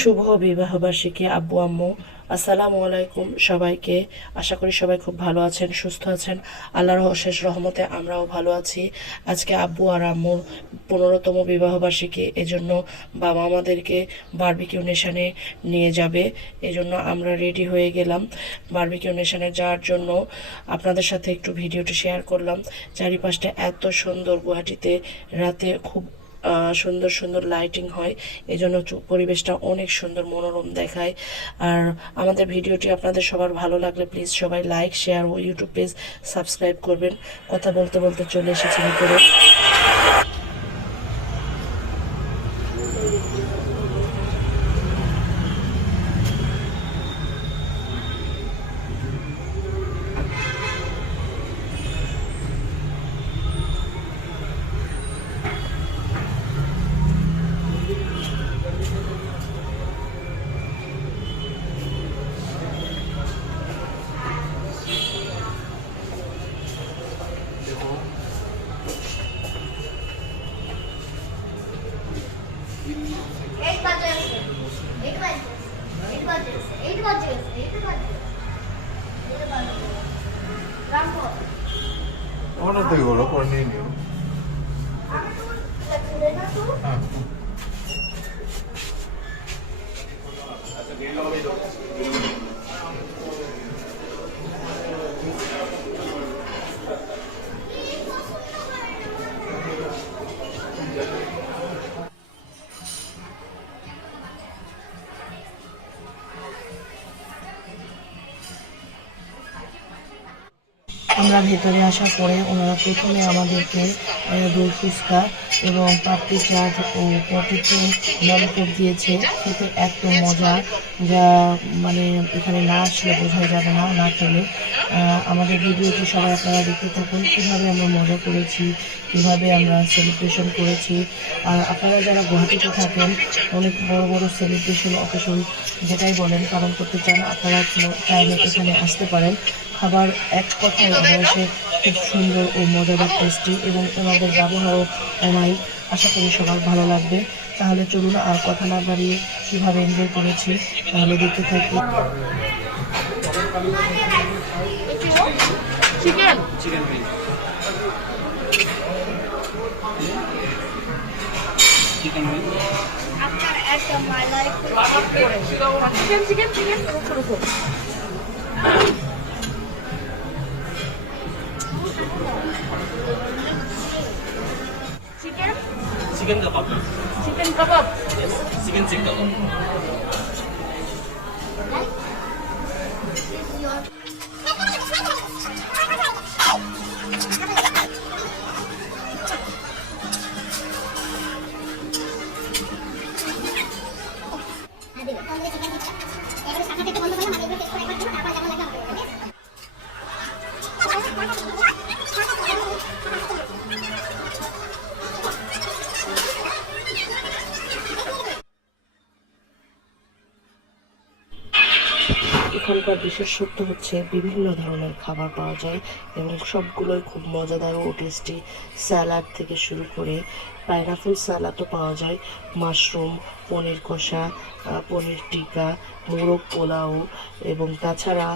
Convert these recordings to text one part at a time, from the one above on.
শুভ বিবাহবার্ষিকী আব্বু আম্মু, আসসালামু আলাইকুম সবাইকে। আশা করি সবাই খুব ভালো আছেন, সুস্থ আছেন। আল্লাহর অশেষ রহমতে আমরাও ভালো আছি। আজকে আব্বু আর আম্মুর 15তম বিবাহবার্ষিকী, এজন্য বাবা আমাদেরকে বারবিকিউ নেশনে নিয়ে যাবে। এজন্য আমরা রেডি হয়ে গেলাম বারবিকিউ নেশনে যাওয়ার জন্য। আপনাদের সাথে একটু ভিডিওটি শেয়ার করলাম। চারিপাশটা এত সুন্দর, গুয়াহাটিতে রাতে খুব সুন্দর সুন্দর লাইটিং হয়, এজন্য পরিবেশটা অনেক সুন্দর, মনোরম দেখায়। আর আমাদের ভিডিওটি আপনাদের সবার ভালো লাগলে প্লিজ সবাই লাইক, শেয়ার ও ইউটিউব পেজ সাবস্ক্রাইব করবেন। কথা বলতে বলতে চলে এসেছি ভিতরে। ওটা থেকে বলো পরে নিয়ে নিও। হ্যাঁ আমরা ভেতরে আসার পরে ওনারা প্রথমে আমাদেরকে দই ফুচকা এবং পাপড়ি চাট ও পটেটো ললিপপ দিয়েছে। খেতে এত মজা, যা মানে এখানে না আসলে বোঝাই যাবে না, না খেলে। আমাদের ভিডিওটি সবাই আপনারা দেখতে থাকুন, কীভাবে আমরা মজা করেছি, কীভাবে আমরা সেলিব্রেশন করেছি। আর আপনারা যারা গুয়াহাটিতে থাকেন, অনেক বড় বড় সেলিব্রেশন, অকেশন যেটাই বলেন, পালন করতে চান, আপনারা চাইলে এখানে আসতে পারেন। খাবার এক কথায় অনায়াসে খুব সুন্দর ও মজাদার, টেস্টি, এবং ওনাদের ব্যবহারও অমায়িক। আশা করি সবার ভালো লাগবে। তাহলে চলুন আর কথা না বাড়িয়ে কীভাবে এনজয় করেছি তাহলে দেখতে থাকি। চিকেন চিকেন চিকেন আপনার একটা my life chicken chicken chicken শুরু করুন। চিকেন চিকেন কাবাব, চিকেন কাবাব, চিকেন চিক কাবাব। এখানকার বিশেষত্ব হচ্ছে বিভিন্ন ধরনের খাবার পাওয়া যায় এবং সবগুলোই খুব মজাদার ও টেস্টি। স্যালাড থেকে শুরু করে পাইনাপল স্যালাডও পাওয়া যায়, মাশরুম, পনির কষা, পনির টিক্কা, মোরগ পোলাও, এবং তাছাড়া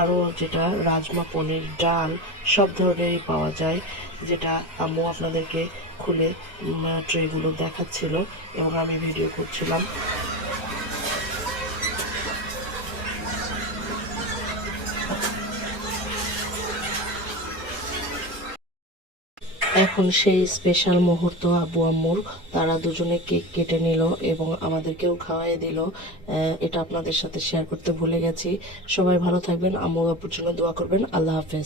আরও যেটা রাজমা পনির, ডাল, সব ধরনেরই পাওয়া যায়, যেটা আম্মু আপনাদেরকে খুলে ট্রেগুলো দেখাচ্ছিল এবং আমি ভিডিও করছিলাম। এখন সেই স্পেশাল মুহূর্ত আব্বু আম্মুর। তারা দুজনে কেক কেটে নিল এবং আমাদেরকেও খাওয়াই দিল। এটা আপনাদের সাথে শেয়ার করতে ভুলে গেছি। সবাই ভালো থাকবেন, আম্মু আব্বুর জন্য দোয়া করবেন। আল্লাহ হাফেজ।